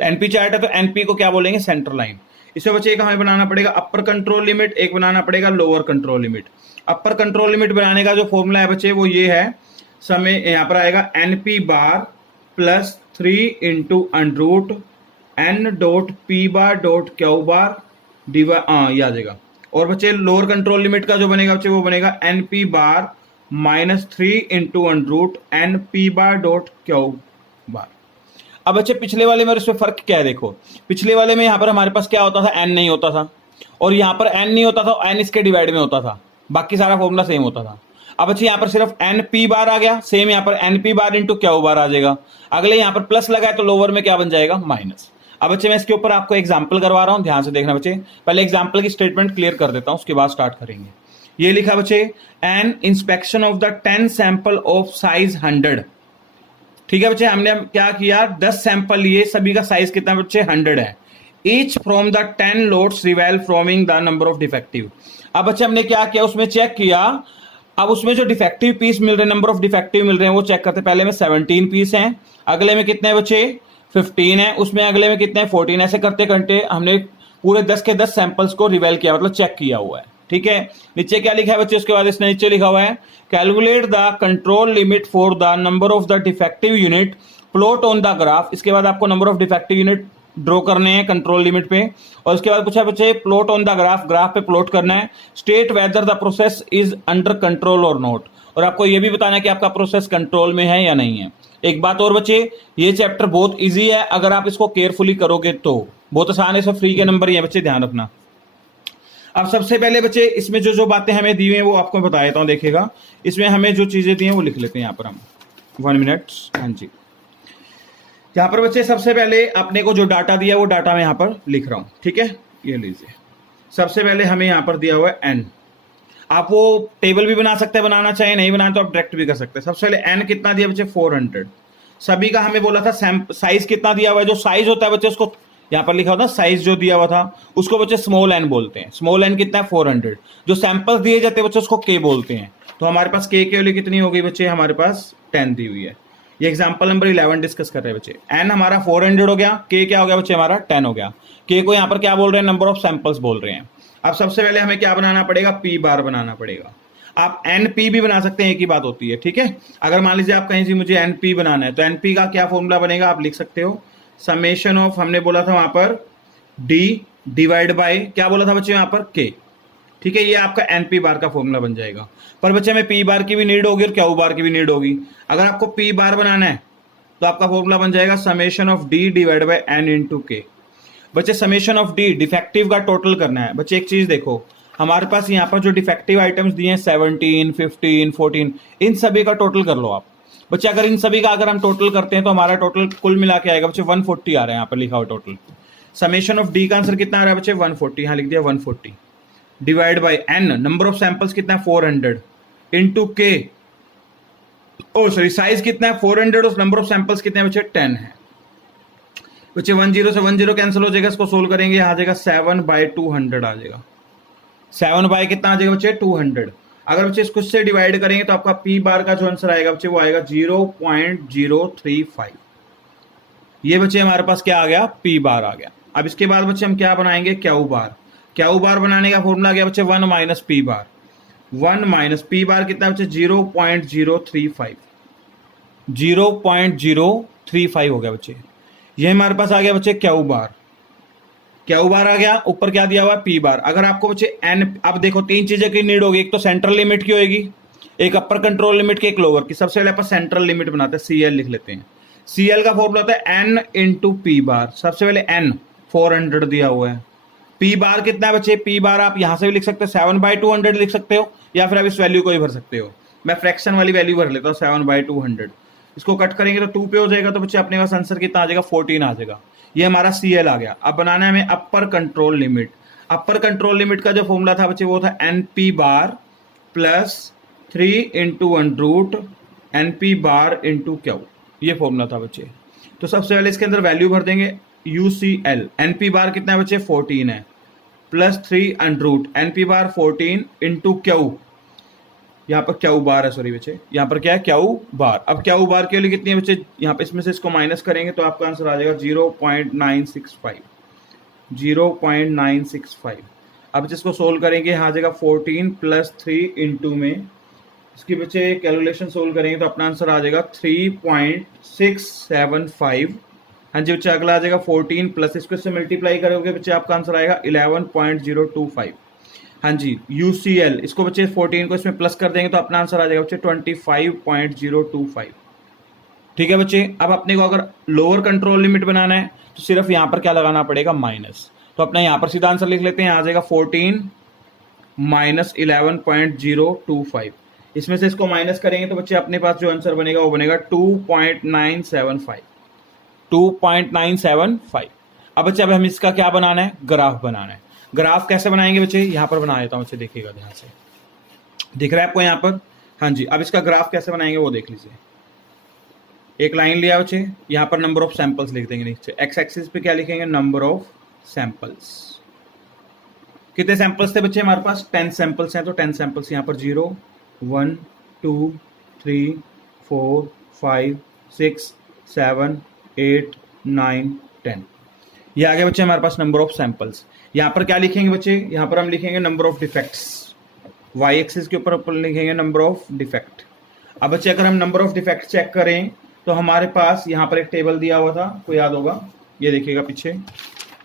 एनपी चार्ट है तो एनपी को क्या बोलेंगे, सेंटर लाइन। इसमें बच्चे एक हमें बनाना पड़ेगा अपर कंट्रोल लिमिट, एक बनाना पड़ेगा lower control limit. Upper control limit बनाने का जो फॉर्मूला है बच्चे वो ये है, समय यहाँ पर आएगा NP bar plus 3 into under root N dot P bar dot Q bar divide, ये आ जाएगा। और बच्चे लोअर कंट्रोल लिमिट का जो बनेगा बच्चे वो बनेगा NP bar minus 3 into under root N P bar dot Q bar. अब बच्चे पिछले वाले में और इसमें फर्क क्या है, देखो पिछले वाले में यहाँ पर हमारे पास क्या होता था, एन नहीं होता था, और यहाँ पर एन नहीं होता था, एन इसके डिवाइड में होता था, बाकी सारा फॉर्मूला सेम होता था। अब बच्चे यहाँ पर सिर्फ एन पी बार आ गया, सेम यहाँ पर N P bar into Q bar आ जाएगा। अगले यहाँ पर प्लस लगा है तो लोअर में क्या बन जाएगा, माइनस। अब बच्चे मैं इसके ऊपर आपको एग्जाम्पल करवा रहा हूँ, ध्यान से देखना बच्चे। पहले एग्जाम्पल की स्टेटमेंट क्लियर कर देता हूँ, उसके बाद स्टार्ट करेंगे। ये लिखा बच्चे, an inspection of the 10 sample of size 100। ठीक है बच्चे, हमने क्या किया, 10 सैंपल लिए, सभी का साइज कितना बच्चे, 100 है। Each from the 10 lots reveal फ्रॉमिंग द नंबर ऑफ डिफेक्टिव। अब बच्चे हमने क्या किया, उसमें चेक किया। अब उसमें जो डिफेक्टिव पीस मिल रहे हैं, नंबर ऑफ डिफेक्टिव मिल रहे हैं, वो चेक करते। पहले में 17 पीस हैं, अगले में कितने बच्चे, 15 है, उसमें अगले में कितने, 14। ऐसे करते करते हमने पूरे 10 के 10 सैंपल्स को रिवेल किया, मतलब चेक किया हुआ है। ठीक है, नीचे क्या लिखा है बच्चे, उसके बाद इसने नीचे लिखा हुआ है, calculate the control limit for the number of the defective unit plot on the graph. इसके बाद आपको number of defective unit draw करने हैं कंट्रोल लिमिट पे, और उसके बाद पूछा बच्चे plot on the graph, graph पे प्लॉट करना है। State whether the process is under control और नॉट, और आपको ये भी बताना है कि आपका प्रोसेस कंट्रोल में है या नहीं है। एक बात और बच्चे, ये चैप्टर बहुत इजी है, अगर आप इसको केयरफुली करोगे तो बहुत आसान है। सब फ्री के नंबर ही है बच्चे, ध्यान रखना। अब सबसे पहले बच्चे इसमें जो जो बातें हमें दी हुई हैं वो आपको बता देता हूं। देखिएगा, इसमें हमें जो चीजें दी हैं वो लिख लेते हैं यहाँ पर हम। 1 मिनट, हाँ जी। यहाँ पर बच्चे सबसे पहले अपने को जो डाटा दिया वो डाटा मैं यहाँ पर लिख रहा हूँ। ठीक है, ये लीजिए। सबसे पहले हमें यहाँ पर दिया हुआ है एन। आप वो टेबल भी बना सकते हैं, बनाना चाहे नहीं बनाना तो आप डायरेक्ट भी कर सकते हैं। सबसे पहले एन कितना दिया बच्चे, 400। सभी का हमें बोला था साइज कितना दिया हुआ है, जो साइज होता है बच्चे उसको यहां पर लिखा होता है साइज जो दिया हुआ था उसको बच्चे स्मॉल एन बोलते हैं। स्मॉल एन कितना है 400। जो सैंपल्स दिए जाते हैं बच्चे उसको के बोलते हैं। तो हमारे पास के वैल्यू कितनी हो गई बच्चे, हमारे पास 10 दी हुई है। ये एग्जांपल नंबर 11 डिस्कस कर रहे हैं बच्चे। एन हमारा 400 हो गया, के क्या हो गया बच्चे हमारा 10 हो गया। के को यहाँ पर क्या बोल रहे हैं, नंबर ऑफ सैंपल्स बोल रहे हैं। अब सबसे पहले हमें क्या बनाना पड़ेगा, पी बार बनाना पड़ेगा। आप एनपी भी बना सकते हैं, एक ही बात होती है, ठीक है। अगर मान लीजिए आप कहीं से मुझे एनपी बनाना है तो एनपी का क्या फॉर्मूला बनेगा, आप लिख सकते हो समेशन ऑफ, हमने बोला था वहां पर डी डिवाइड बाय क्या बोला था बच्चे यहाँ पर के, ठीक है। ये आपका एनपी बार का फॉर्मूला बन जाएगा। पर बच्चे हमें पी बार की भी नीड होगी और क्यू बार की भी नीड होगी। अगर आपको पी बार बनाना है तो आपका फॉर्मूला बन जाएगा summation of D divide by N into K. बच्चे समेशन ऑफ डी डिफेक्टिव का टोटल करना है। बच्चे एक चीज देखो, हमारे पास यहाँ पर जो डिफेक्टिव आइटम्स दिए हैं 17, 15, 14, इन सभी का टोटल कर लो आप। बच्चे अगर इन सभी का अगर हम टोटल करते हैं तो हमारा टोटल कुल मिला के आएगा बच्चे 140 आ रहा है, यहाँ पर लिखा हुआ टोटल। समेशन ऑफ डी का आंसर कितना आ रहा है बच्चे 140, यहाँ लिख दिया 140 divide by N, number of samples कितना है 400 इंटू के, ओ सॉरी साइज कितना है 400 और नंबर ऑफ सैंपल्स कितने हैं बच्चे 10 है। बच्चे 10 से 10 कैंसिल हो जाएगा, इसको सोल्व करेंगे आ जाएगा 7/200 आ जाएगा। 7 बाय कितना आ जाएगा बच्चे 200। अगर बच्चे इसको इससे डिवाइड करेंगे तो आपका पी बार का जो आंसर आएगा बच्चे वो आएगा 0.035। ये बच्चे हमारे पास क्या आ गया, पी बार आ गया। अब इसके बाद बच्चे हम क्या बनाएंगे, क्यू बार। क्यू बार बनाने का फॉर्मूला गया बच्चे 1 माइनस पी बार। 1 माइनस पी बार कितना बच्चे 0.035, 0.035 हो गया बच्चे। ये हमारे पास आ गया बच्चे क्यू बार। क्यू बार आ गया, ऊपर क्या दिया हुआ है पी बार। अगर आपको बच्चे एन, अब देखो तीन चीजें की नीड होगी, एक तो सेंट्रल लिमिट की होगी, एक अपर कंट्रोल लिमिट की, एक लोअर की। सबसे पहले अपन सेंट्रल लिमिट बनाते हैं, सीएल लिख लेते हैं। सीएल का फॉर्मूला होता है एन इंटू पी बार। सबसे पहले एन 400 दिया हुआ है, पी बार कितना है बच्चे, पी बार आप यहां से भी लिख सकते हो 7/200 लिख सकते हो, या फिर आप इस वैल्यू को ही भर सकते हो। मैं फ्रैक्शन वाली वैल्यू भर लेता हूँ 7/200। इसको कट करेंगे तो 2 पे हो जाएगा, तो बच्चे अपने पास आंसर कितना आ जाएगा 14 आ जाएगा। ये हमारा सीएल आ गया। अब बनाना है हमें अपर control limit. Upper control limit का जो फॉर्मूला था बच्चे वो था NP bar plus 3 into √, NP बार इंटू क्यू, ये फॉर्मूला था बच्चे। तो सबसे पहले इसके अंदर वैल्यू भर देंगे यूसीएल। एनपी बार कितना है बच्चे 14 है, प्लस 3 √, एनपी बार 14 इंटू क्यू, यहाँ पर क्यू बार है, सॉरी बच्चे यहाँ पर क्या है क्यू बार। अब क्यू बार के लिए कितनी है बच्चे, यहाँ पे इसमें से इसको माइनस करेंगे तो आपका आंसर आ जाएगा 0.965, 0.965। अब जिसको सोल्व करेंगे यहाँ आ जाएगा 14 प्लस 3 इंटू में इसकी बच्चे कैलकुलेशन सोल्व करेंगे तो अपना आंसर आ जाएगा 3.675। हाँ जी बच्चे अगला आ जाएगा 14 प्लस इसको इससे मल्टीप्लाई करोगे बच्चे आपका आंसर आएगा 11.025। हाँ जी यूसीएल, इसको बच्चे 14 को इसमें प्लस कर देंगे तो अपना आंसर आ जाएगा बच्चे 25.025। ठीक है बच्चे। अब अपने को अगर लोअर कंट्रोल लिमिट बनाना है तो सिर्फ यहां पर क्या लगाना पड़ेगा, माइनस। तो अपना यहां पर सीधा आंसर लिख लेते हैं, आ जाएगा 14 माइनस 11.025। इसमें से इसको माइनस करेंगे तो बच्चे अपने पास जो आंसर बनेगा वो बनेगा 2.975, 2.975। अब बच्चे अब हमें इसका क्या बनाना है, ग्राफ बनाना है। ग्राफ कैसे बनाएंगे बच्चे, यहां पर बना देता हूं बच्चे, देखिएगा ध्यान से, दिख रहा है आपको यहां पर। हाँ जी, अब इसका ग्राफ कैसे बनाएंगे वो देख लीजिए। एक लाइन लिया बच्चे, यहां पर नंबर ऑफ सैंपल्स लिख देंगे नीचे। एक्स एक्सिस पे क्या लिखेंगे, नंबर ऑफ सैंपल्स। कितने सैंपल्स थे बच्चे हमारे पास, 10 सैंपल्स हैं, तो 10 सैंपल्स यहां पर 0 1 2 3 4 5 6 7 8 9 10। ये आ गया बच्चे हमारे पास नंबर ऑफ सैंपल्स। यहां पर क्या लिखेंगे बच्चे, यहां पर हम लिखेंगे number of defects. Y axis के ऊपर अपन लिखेंगे नंबर ऑफ डिफेक्ट। अब बच्चे अगर हम नंबर ऑफ डिफेक्ट चेक करें तो हमारे पास यहां पर एक टेबल दिया हुआ था, आपको याद होगा, ये देखिएगा पीछे।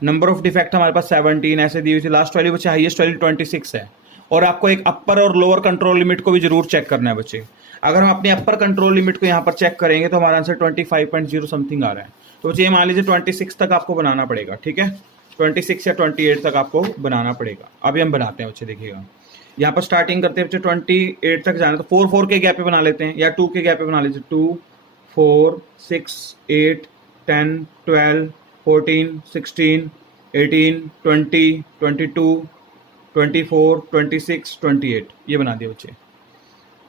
नंबर ऑफ डिफेक्ट हमारे पास 17 ऐसे दी हुई थी। लास्ट वैल्यू बच्चे हाईएस्ट वैल्यू 26 है। और आपको एक अपर और लोअर कंट्रोल लिमिट को भी जरूर चेक करना है बच्चे। अगर हम अपने अपर कंट्रोल लिमिट को यहाँ पर चेक करेंगे तो हमारा आंसर 25.0 समथिंग आ रहा है। तो बच्चे मान लीजिए 26 तक आपको बनाना पड़ेगा, ठीक है, 26 या 28 तक आपको बनाना पड़ेगा। अभी हम बनाते हैं बच्चे, देखिएगा यहाँ पर स्टार्टिंग करते हैं बच्चे 28 तक जाना, तो 4 के गैप पे बना लेते हैं, या 2 के गैप पे बना लीजिए। 2 4 6 8 10 12 14 16 18 20 22 24 26 28, ये बना दिया बच्चे।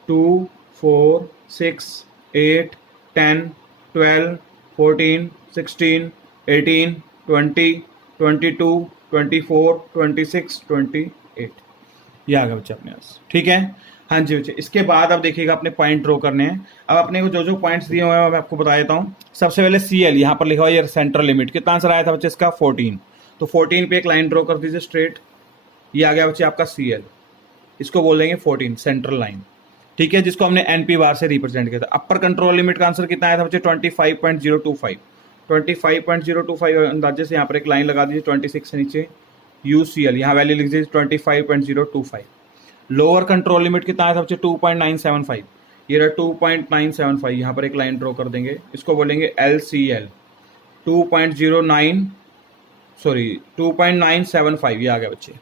2 4 6 8 10 12, 14, 16, 18, 20, 22, 24, 26, 28, ये आ गया बच्चे अपने पास। ठीक है, हाँ जी बच्चे। इसके बाद अब देखिएगा अपने पॉइंट ड्रॉ करने हैं। अब अपने को जो जो पॉइंट्स दिए हुए हैं मैं आपको बता देता हूँ। सबसे पहले CL यहाँ पर लिखा हुआ है सेंट्रल लिमिट, कितना आंसर आया था बच्चे इसका 14, तो 14 पे एक लाइन ड्रॉ कर दीजिए स्ट्रेट, ये आ गया बच्चे आपका CL, इसको बोल देंगे 14 सेंट्रल लाइन। ठीक है, जिसको हमने NP बार से रिप्रेजेंट किया था। अपर कंट्रोल लिमिट का आंसर कितना आया था बच्चे 25.025, 25.025 अंदाजे से यहाँ पर एक लाइन लगा दीजिए 26 से नीचे UCL, यहाँ वैल्यू लिख दीजिए 25.025। लोअर कंट्रोल लिमिट कितना आया था बच्चे 2.975, ये रहा 2.975, यहाँ पर एक लाइन ड्रॉ कर देंगे, इसको बोलेंगे LCL 2.975, ये आ गया बच्चे।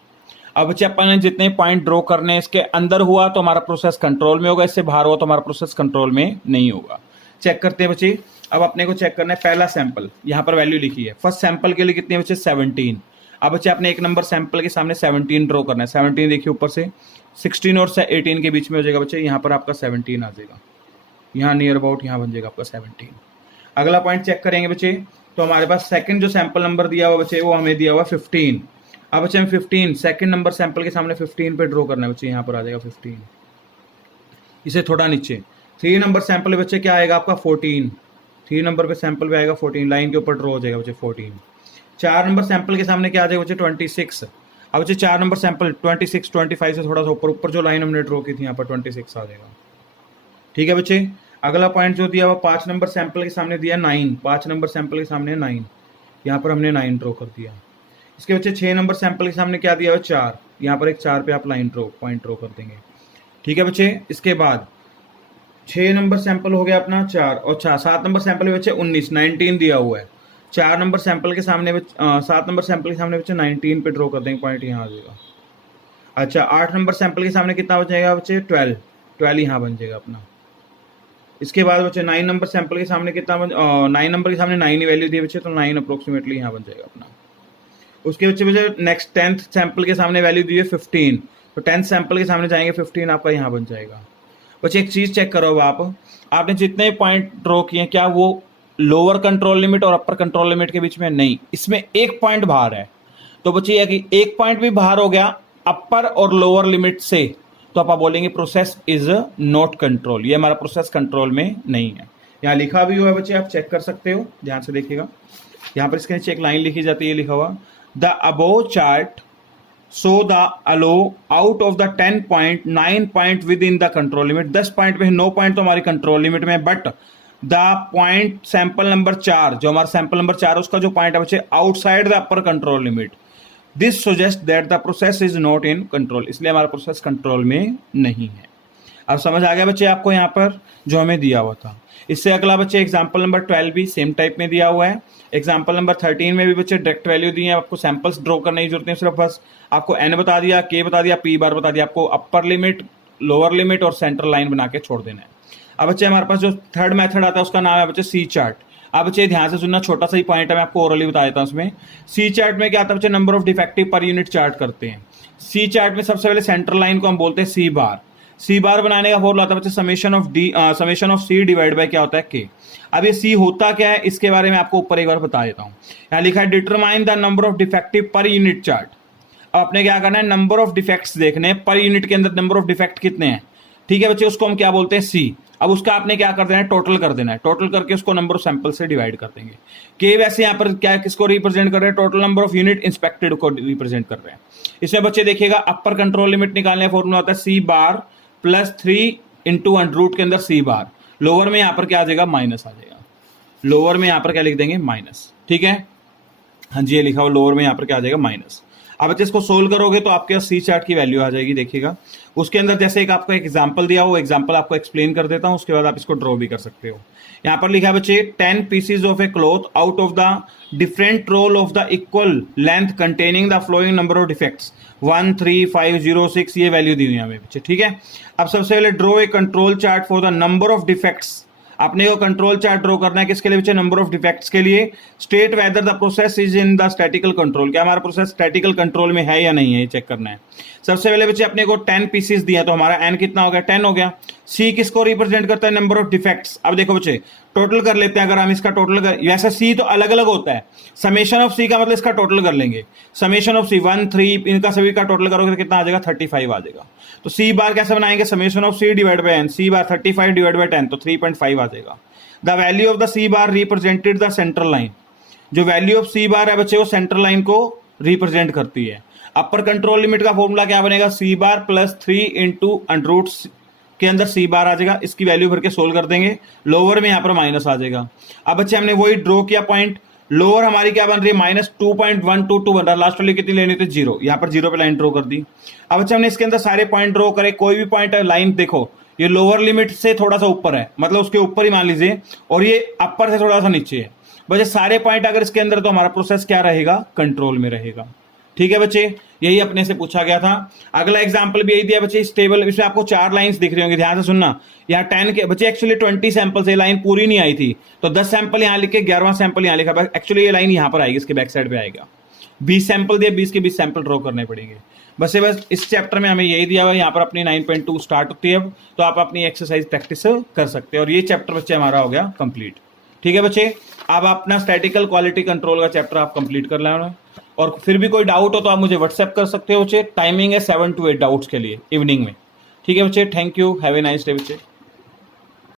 अब बच्चे अपन ने जितने पॉइंट ड्रॉ करने इसके अंदर हुआ तो हमारा प्रोसेस कंट्रोल में होगा, इससे बाहर हुआ तो हमारा प्रोसेस कंट्रोल में नहीं होगा। चेक करते हैं बच्चे। अब अपने को चेक करना है पहला सैंपल, यहाँ पर वैल्यू लिखी है। फर्स्ट सैंपल के लिए कितनी है बच्चे 17। अब बच्चे अपने एक नंबर सैंपल के सामने 17 ड्रॉ करना है। 17 देखिए ऊपर से 16 और 18 के बीच में हो जाएगा बच्चे, यहाँ पर आपका 17 आ जाएगा, यहाँ नियर अबाउट यहाँ बन जाएगा आपका 17। अगला पॉइंट चेक करेंगे बच्चे, तो हमारे पास सेकंड जो सैंपल नंबर दिया हुआ बच्चे वो हमें दिया हुआ 15। अब बच्चे हम 15 सेकंड नंबर सैंपल के सामने 15 पे ड्रॉ करना है बच्चे, यहाँ पर आ जाएगा 15, इसे थोड़ा नीचे। 3 नंबर सैंपल बच्चे क्या आएगा आपका 14, 3 नंबर पे सैंपल पे आएगा 14, लाइन के ऊपर ड्रॉ हो जाएगा बच्चे 14। 4 नंबर सैंपल के सामने क्या आ जाएगा बच्चे 26। अब बच्चे 4 नंबर सैंपल 26, 25 से थोड़ा सा ऊपर जो लाइन हमने ड्रॉ की थी यहाँ पर 26 आ जाएगा। ठीक है बच्चे। अगला पॉइंट जो दिया हुआ 5 नंबर सैंपल के सामने दिया 9, 5 नंबर सैंपल के सामने 9, यहाँ पर हमने 9 ड्रॉ कर दिया। इसके बच्चे 6 नंबर सैंपल के सामने क्या दिया हुआ 4, यहाँ पर एक 4 पे आप लाइन पॉइंट ड्रॉ कर देंगे। ठीक है बच्चे। इसके बाद 6 नंबर सैंपल हो गया अपना 4 और 7 नंबर सैंपल में बच्चे 19 दिया हुआ है। 4 नंबर सैंपल के सामने 7 नंबर सैंपल के सामने बच्चे 19 पे ड्रॉ कर देंगे, पॉइंट यहाँ आ जाएगा। अच्छा 8 नंबर सैंपल के सामने कितना बचेगा बच्चे 12 यहाँ बन जाएगा अपना। इसके बाद बच्चे 9 नंबर सैंपल के सामने कितना 9 नंबर के सामने 9 ही वैल्यू दी बच्चे, तो 9 अप्रोक्सीमेटली यहाँ बन जाएगा अपना। उसके बच्चे नेक्स्ट 10th सैंपल के सामने वैल्यू दी है 15, तो 10th सैंपल के सामने जाएंगे 15 आपका यहाँ बन जाएगा। बच्चे एक चीज चेक करो, अब आपने जितने पॉइंट ड्रॉ किए क्या वो लोअर कंट्रोल लिमिट और अपर कंट्रोल लिमिट के बीच में? नहीं, इसमें एक पॉइंट बाहर है। तो बच्चे ये कि एक पॉइंट भी बाहर हो गया अपर और लोअर लिमिट से, तो आप बोलेंगे प्रोसेस इज नॉट कंट्रोल, ये हमारा प्रोसेस कंट्रोल में नहीं है। यहाँ लिखा भी हुआ है बच्चे, आप चेक कर सकते हो, ध्यान से देखिएगा। यहाँ पर इसके नीचे एक लाइन लिखी जाती है, लिखा हुआ the above chart so the all out of the 10 point 9 point within the control limit. 10 point में 9 पॉइंट तो हमारी कंट्रोल लिमिट में, but the point sample number 4 जो हमारा सैंपल नंबर 4 उसका जो पॉइंट है बच्चे outside the upper control limit. This suggest that the process is not in control, इसलिए हमारा प्रोसेस कंट्रोल में नहीं है। अब समझ आ गया बच्चे आपको यहाँ पर जो हमें दिया हुआ था। इससे अगला बच्चे एग्जाम्पल नंबर 12 भी सेम टाइप में दिया हुआ है। एग्जाम्पल नंबर 13 में भी बच्चे डायरेक्ट वैल्यू दी है, आपको सैंपल्स ड्रॉ करने की जरूरत नहीं, सिर्फ बस आपको n बता दिया, k बता दिया, p बार बता दिया, आपको अपर लिमिट, लोअर लिमिट और सेंट्रल लाइन बना के छोड़ देना है। अब बच्चे हमारे पास जो थर्ड मेथड आता है उसका नाम है बच्चे सी चार्ट। अब बच्चे ध्यान से सुनना, छोटा सा ही पॉइंट है, मैं आपको ओरली बता देता हूँ। उसमें सी चार्ट में क्या आता है बच्चे, number of defective per unit chart करते हैं। सी चार्ट में सबसे पहले सेंट्रल लाइन को हम बोलते हैं सी बार। सी बार बनाने का फॉर्मूला आता है बच्चे summation of C divide by क्या होता है के। अब ये सी होता क्या है इसके बारे में आपको ऊपर एक बार बता देता हूँ। यहाँ लिखा है determine the number of defective per unit chart. अब आपने क्या करना है, नंबर ऑफ डिफेक्ट्स देखने पर यूनिट के अंदर नंबर ऑफ डिफेक्ट कितने हैं। ठीक है बच्चे, उसको हम क्या बोलते हैं सी। अब उसका आपने क्या कर देना है, टोटल कर देना है, टोटल करके उसको नंबर ऑफ सैंपल से डिवाइड कर देंगे। के वैसे यहाँ पर क्या किसको रिप्रेजेंट कर रहे हैं, total number of unit inspected को रिप्रेजेंट कर रहे हैं। इसमें बच्चे देखिएगा अपर कंट्रोल लिमिट निकालने का फॉर्मूला होता है सी बार प्लस 3 इंटू √ के अंदर सी बार। लोअर में यहाँ पर क्या आ जाएगा, माइनस आ जाएगा। लोअर में यहाँ पर क्या लिख देंगे, माइनस। ठीक है, हाँ जी, ये लिखा हुआ लोअर में यहाँ पर क्या आ जाएगा, माइनस। अब बच्चे इसको सोल्व करोगे तो आपके पास सी चार्ट की वैल्यू आ जाएगी। देखिएगा उसके अंदर जैसे एक आपको एग्जांपल दिया हो, एग्जांपल आपको एक्सप्लेन कर देता हूं, उसके बाद आप इसको ड्रॉ भी कर सकते हो। यहाँ पर लिखा है बच्चे 10 pieces of a cloth out of the different roll of the equal length containing the following number of defects 1, 3, 5, 0, 6, ये वैल्यू दी हुई है हमें बच्चे। ठीक है, अब सबसे पहले draw a control chart for the number of defects. आपने को कंट्रोल चार्ट ड्रॉ करना है किसके लिए बच्चे, नंबर ऑफ डिफेक्ट्स के लिए। State whether the process is in the statistical control, क्या हमारा प्रोसेस स्टैटिकल कंट्रोल में है या नहीं है, ये चेक करना है। सबसे पहले बच्चे अपने को 10 पीसेस दिया, तो हमारा n कितना हो गया, 10 हो गया। सी किसको रिप्रेजेंट करता है, नंबर ऑफ डिफेक्ट्स। अब देखो बच्चे टोटल कर लेते हैं। अगर हम इसका टोटल कर, वैसे सी तो अलग अलग होता है, समेशन ऑफ सी का मतलब इसका टोटल कर लेंगे, समेशन ऑफ सी 1 3 इनका सभी का टोटल करोगे तो कितना आ जाएगा 35 आ जाएगा। तो सी बार कैसे बनाएंगे, summation of C divide by N, C bar 35 divide by 10 तो 3.5 आ जाएगा। The value of the C bar represented the central line, जो वैल्यू ऑफ सी बार है बच्चे वो सेंट्रल लाइन को रिप्रेजेंट करती है। अपर कंट्रोल लिमिट का फॉर्मूला क्या बनेगा, C bar plus 3 into under के अंदर सी बार आ जाएगा, इसकी वैल्यू भर के सोल्व कर देंगे, लोअर में यहां पर माइनस आ जाएगा। अब बच्चे हमने वही ड्रॉ किया पॉइंट, लोअर हमारी क्या बन रही है -2.122 बन रहा है, लास्ट वाली कितनी लेनी थी 0, यहां पर 0 पे लाइन ड्रॉ कर दी। अब बच्चे हमने इसके अंदर सारे पॉइंट ड्रॉ करे, कोई भी पॉइंट है लाइन देखो ये लोअर लिमिट से थोड़ा सा ऊपर है, मतलब उसके ऊपर ही मान लीजिए, और ये अपर से थोड़ा सा नीचे है। बच्चे सारे पॉइंट अगर इसके अंदर, तो हमारा प्रोसेस क्या रहेगा, कंट्रोल में रहेगा। ठीक है बच्चे, यही अपने से पूछा गया था। अगला एग्जांपल भी यही दिया बच्चे, इस टेबल, इसमें आपको 4 लाइंस दिख रही होंगी, ध्यान से सुनना। यहाँ 10 के बच्चे एक्चुअली 20 सैंपल से लाइन पूरी नहीं आई थी, तो 10 सैंपल यहाँ लिख के 11वां सैंपल यहाँ लिखा, एक्चुअली ये लाइन यहाँ पर आएगी, इसके बैक साइड पे आएगा। 20 सैंपल दिए, 20 के 20 सैंपल ड्रॉ करने पड़ेंगे। बस इस चैप्टर में हमें यही दिया हुआ है। यहाँ पर अपनी 9.2 स्टार्ट होती है, तो आप अपनी एक्सरसाइज प्रैक्टिस कर सकते हैं, और ये चैप्टर बच्चे हमारा हो गया कंप्लीट। ठीक है बच्चे, अब अपना स्टैटिकल क्वालिटी कंट्रोल का चैप्टर आप कंप्लीट कर लेना, और फिर भी कोई डाउट हो तो आप मुझे व्हाट्सएप कर सकते हो बच्चे। टाइमिंग है 7 to 8 डाउट्स के लिए इवनिंग में। ठीक है बच्चे, thank you, have a nice day बच्चे।